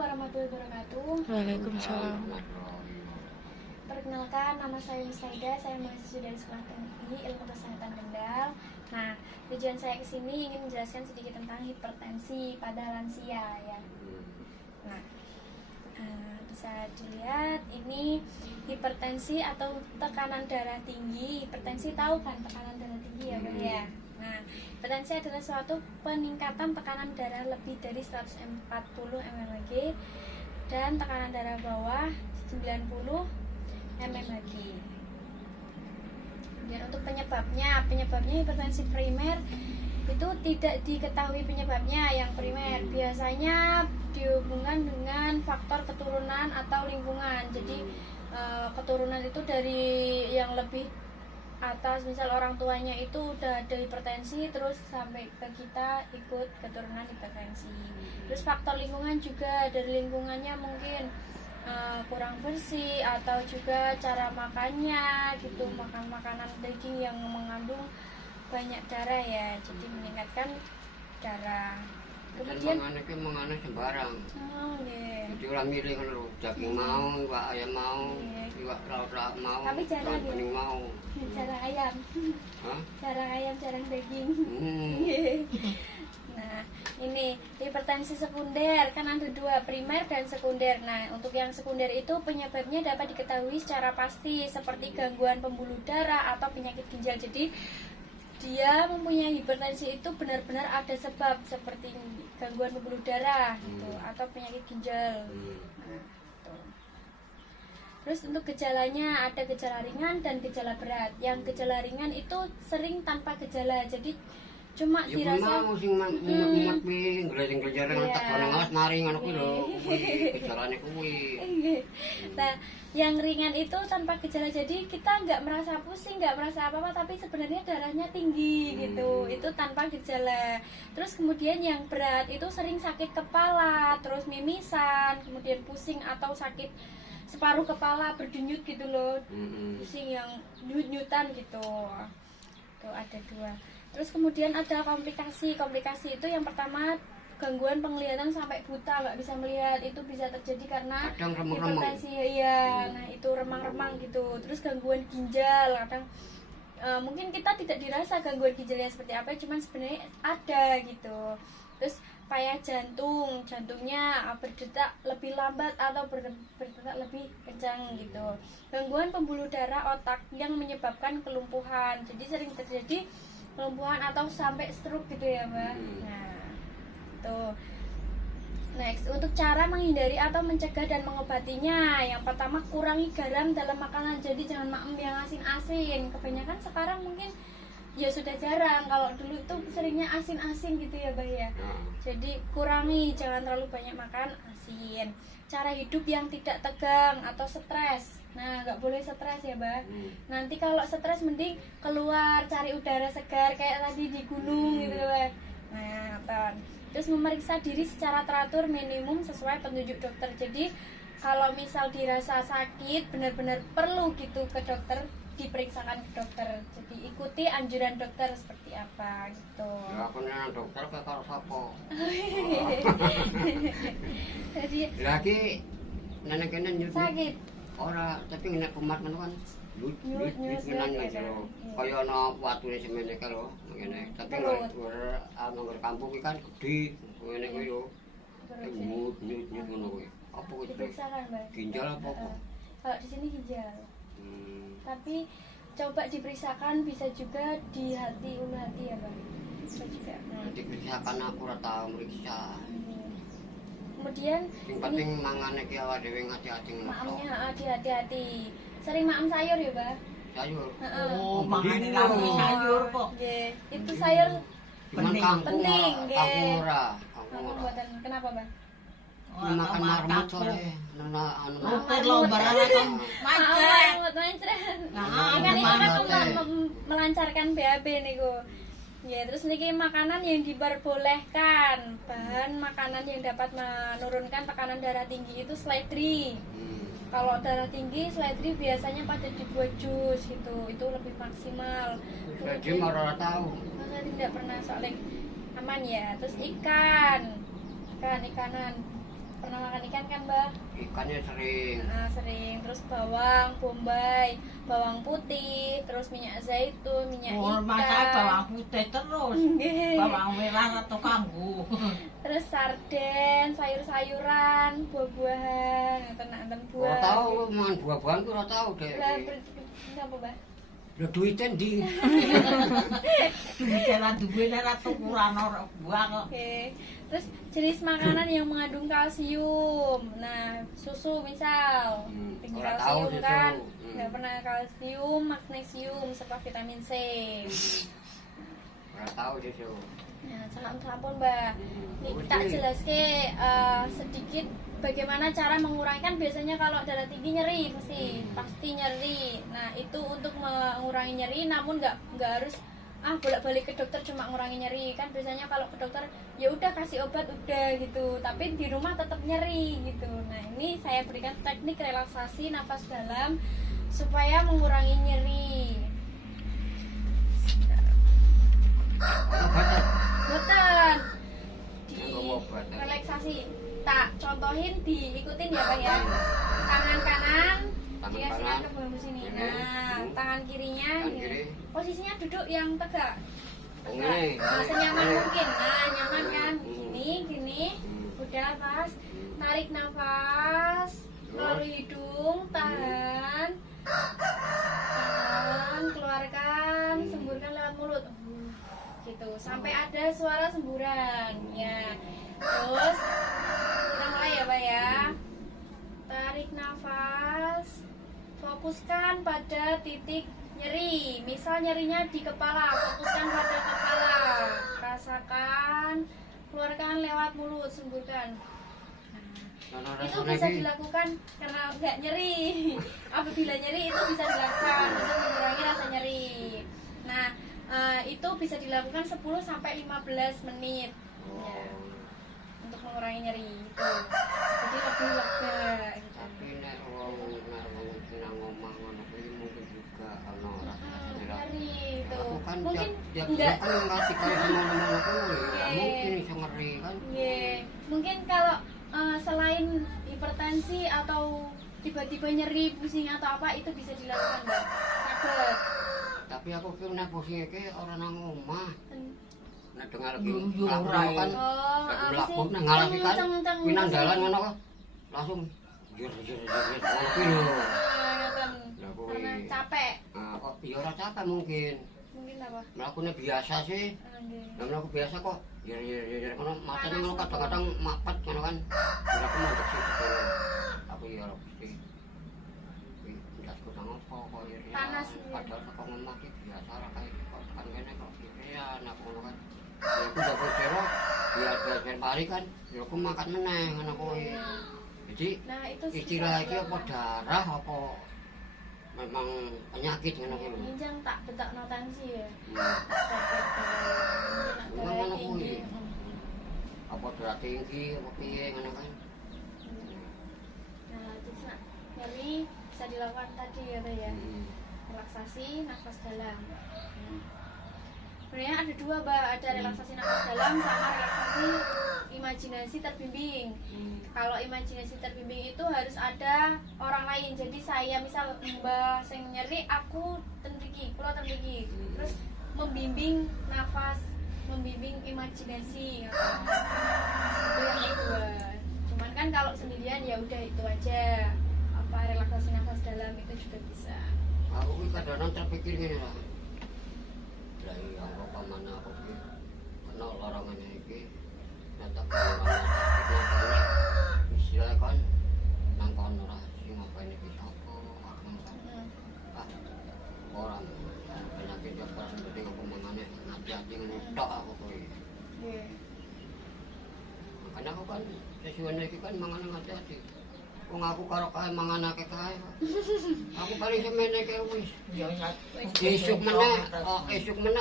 warahmatullahi wabarakatuh. Waalaikumsalam. Perkenalkan, nama saya Misaida, saya mahasiswa dari Sekolah Teknik Ilmu Kesehatan Kendal. Nah, tujuan saya ke sini ingin menjelaskan sedikit tentang hipertensi pada lansia ya. Nah, bisa dilihat ini hipertensi atau tekanan darah tinggi. Hipertensi tahu kan tekanan darah tinggi ya, Bang ya. Nah, hipertensi adalah suatu peningkatan tekanan darah lebih dari 140 mmHg dan tekanan darah bawah 90 mmHg. Dan untuk penyebabnya hipertensi primer itu tidak diketahui penyebabnya yang primer. Biasanya dihubungkan dengan faktor keturunan atau lingkungan. Jadi keturunan itu dari yang lebih atas, misal orang tuanya itu udah ada hipertensi terus sampai ke kita ikut keturunan hipertensi. Terus faktor lingkungan juga, dari lingkungannya mungkin kurang bersih atau juga cara makannya gitu, makan makanan daging yang mengandung banyak darah ya, jadi meningkatkan darah. Kemudian mengenai sembarang. Yeah. Jadi orang milih kan lo, daging mau, iwak ayam mau, iwak laut mau, tapi jarang ya, bening mau. Jarang ayam. Hah? Jarang ayam, jarang daging. Nah, ini hipertensi sekunder, kan ada dua, primer dan sekunder. Nah, untuk yang sekunder itu penyebabnya dapat diketahui secara pasti seperti gangguan pembuluh darah atau penyakit ginjal. Jadi dia mempunyai hipertensi itu benar-benar ada sebab seperti gangguan pembuluh darah gitu atau penyakit ginjal. Nah, gitu. Terus untuk gejalanya ada gejala ringan dan gejala berat. Yang gejala ringan itu sering tanpa gejala, jadi cuma ya dirasa mau sing mumet pi glejeng-glejeng tak nang mari ngono kuwi lho, gejalane kuwi. Nah, yang ringan itu tanpa gejala, jadi kita nggak merasa pusing, nggak merasa apa-apa, tapi sebenarnya darahnya tinggi gitu, itu tanpa gejala. Terus kemudian yang berat itu sering sakit kepala, terus mimisan, kemudian pusing atau sakit separuh kepala berdenyut gitu loh, pusing yang nyut-nyutan gitu. Tuh ada dua. Terus kemudian ada komplikasi itu yang pertama gangguan penglihatan sampai buta, nggak bisa melihat. Itu bisa terjadi karena hipertensi ya. Nah, itu remang-remang gitu. Terus gangguan ginjal, kadang mungkin kita tidak dirasa gangguan ginjalnya seperti apa, cuman sebenarnya ada gitu. Terus payah jantungnya berdetak lebih lambat atau berdetak lebih kencang gitu. Gangguan pembuluh darah otak yang menyebabkan kelumpuhan, jadi sering terjadi kelumpuhan atau sampai stroke gitu ya, Mbak. Nah, tuh. Next, untuk cara menghindari atau mencegah dan mengobatinya, yang pertama kurangi garam dalam makanan. Jadi jangan makan yang asin-asin. Kebanyakan sekarang mungkin ya sudah jarang. Kalau dulu itu seringnya asin-asin gitu ya, Mbak ya. Jadi kurangi, jangan terlalu banyak makan asin. Cara hidup yang tidak tegang atau stres. Nah, nggak boleh stres ya, Mbak. Nanti kalau stres mending keluar cari udara segar kayak tadi di gunung gitu, Mbak. Nah, terus memeriksa diri secara teratur minimum sesuai petunjuk dokter. Jadi kalau misal dirasa sakit benar-benar perlu gitu ke dokter, diperiksakan ke dokter. Jadi ikuti anjuran dokter seperti apa gitu. Ya aku nang dokter kok karo sapa? Jadi lagi nenek kene nyut sakit. Ora, tapi nek kumat men kan nyut nang jero. Kaya ana watune semene ka lho, ngene. Tapi ngger kampung iki kan gedhe, ngene kuwi yo. Nyut ngono kuwi. Apa kuwi? Diperiksakan, Mbak. Ginjal apa? Kalau di sini ginjal. Tapi coba diperiksakan, bisa juga di hati, ulu hati ya, Mbak. Bisa juga. Nah, diperiksakan aku ora tau meriksa. Kemudian yang penting mangane ki awake dhewe hati-hati ngono. Maamnya hati-hati. Sering makan sayur ya, Mbak? Sayur. Oh, makane lami sayur kok. Nggih. Itu sayur penting, nggih. Kangkung ora. Buatan kenapa, Mbak? Makan marmut sore. Perlu barang mancret. Nah, kan itu kan melancarkan BAB niku. Ya, terus niki makanan yang diperbolehkan, bahan makanan yang dapat menurunkan tekanan darah tinggi itu seledri. Kalau darah tinggi, seledri biasanya pada dibuat jus gitu, itu lebih maksimal. Jadi marah tahu. Saya tidak pernah soalnya aman ya. Terus ikanan. Pernah makan ikan kan, Mbak? Ikannya sering. Nah, sering. Terus bawang bombay, bawang putih, terus minyak zaitun, minyak Masak ikan. bawang putih terus. Nggih. Bawang merah atau kambu. Terus sarden, sayur-sayuran, buah-buahan, enten Ora buah. tahu mangan buah-buahan ku ora tahu deh. Lah apa, Mbak? Lho duite ndi? Jalan duwe nek tukuran ora buah kok. Oke. Terus jenis makanan yang mengandung kalsium. Nah, susu misal. Tinggi Ora tahu kalsium susu. kan. Nggak pernah kalsium, magnesium, serta vitamin C. Ora tahu susu. Nah, sampun Mbak. Nih tak jelaske sedikit bagaimana cara mengurangi, kan biasanya kalau darah tinggi nyeri pasti nyeri. Nah, itu untuk mengurangi nyeri namun nggak harus bolak-balik ke dokter cuma ngurangi nyeri. Kan biasanya kalau ke dokter ya udah kasih obat udah gitu, tapi di rumah tetap nyeri gitu. Nah, ini saya berikan teknik relaksasi nafas dalam supaya mengurangi nyeri. Obat. Boten di Ngomong obat. relaksasi. Tak contohin, diikutin ya Pak ya. Tangan kanan Tangan dikasihkan kanan. ke bawah sini. Ini. Nah, tangan kirinya Tangan gini. kiri. Posisinya duduk yang tegak. Oh, ini. Nah, senyaman Ini. mungkin. Nah, nyaman kan? Hmm. Gini. Hmm. Udah pas. Tarik nafas melalui hidung, tahan. Tahan, keluarkan, semburkan lewat mulut. Gitu. Sampai ada suara semburan. Ya. Terus kita mulai ya, Pak ya. Tarik nafas. Fokuskan pada titik nyeri. Misal nyerinya di kepala, fokuskan pada kepala. Rasakan, keluarkan lewat mulut, semburkan. Nah, Itu bisa dilakukan karena nggak nyeri. Apabila nyeri itu bisa dilakukan untuk mengurangi rasa nyeri. Nah, itu bisa dilakukan 10 sampai 15 menit. Ya, untuk mengurangi nyeri itu. Jadi lebih lega gitu. Tapi nek wong senang ngomong ngono kuwi mungkin juga ana rasa Nyeri itu. Aku kan Mungkin tiap enggak. kan ngasih kaya ngomong kuwi. Oke. Mungkin iso ngeri kan. Iya. Mungkin kalau selain hipertensi atau tiba-tiba nyeri, pusing atau apa itu bisa dilakukan, Mbak. Sakit. Tapi aku ki nek posisi iki ora nang omah. Nek dengar lagi Yo, mlaku ora, kan. Oh, Lagi apa mlaku sih? nang ngalah kan. Kenceng-kenceng Kuwi nang gitu dalan sih. ngono kok. Langsung jur ngono kuwi lho. Ngeten. Lah kuwi. Karena capek. Ah, kok ya ora capek mungkin. Mungkin apa? Mlakune biasa sih. Nggih. Lah mlaku biasa kok. Ya ngono matane ngono kadang-kadang mapet ngono kan. Ora aku mandek sih sebetulnya. Aku ya ora mesti. Kuwi ndak kok apa kok ya. Panas. Padahal kok ngomong iki biasa ora kae kok kan kene kok ya anak ngono kan. Ya aku udah kira biar belajar mari kan. Ya aku makan meneh ngono kuwi. Jadi Nah, itu istilah iki apa darah apa memang penyakit ngono kuwi. Ginjang tak betakno tensi ya. Memang ngono kuwi. Apa darah tinggi apa piye ngono kan. Nah, terus nyeri bisa dilakukan tadi ya, Teh ya. Relaksasi nafas dalam. Sebenarnya ada dua, Mbak. Ada relaksasi nafas dalam sama relaksasi imajinasi terbimbing. Kalau imajinasi terbimbing itu harus ada orang lain. Jadi saya misal Mbak sing nyeri, aku ten mriki, kula ten mriki. Terus membimbing nafas, membimbing imajinasi. Itu yang kedua. Cuman kan kalau sendirian ya udah itu aja. Apa relaksasi nafas dalam itu juga bisa. Aku kuwi kadang terpikir ngene lah. Lah iya apa mana aku iki kena larangan iki. Nyata kalau istilah kan nang kono ora sing ngopeni iki apa aku orang penyakit yang paling penting aku mangane hati-hati ngetok aku kuwi. Nggih. Makanya aku kan sesuai iki kan mangane hati-hati. Wong aku karo kae mangan akeh kae. Aku paling semene kae wis. Ya, Esuk meneh, esuk meneh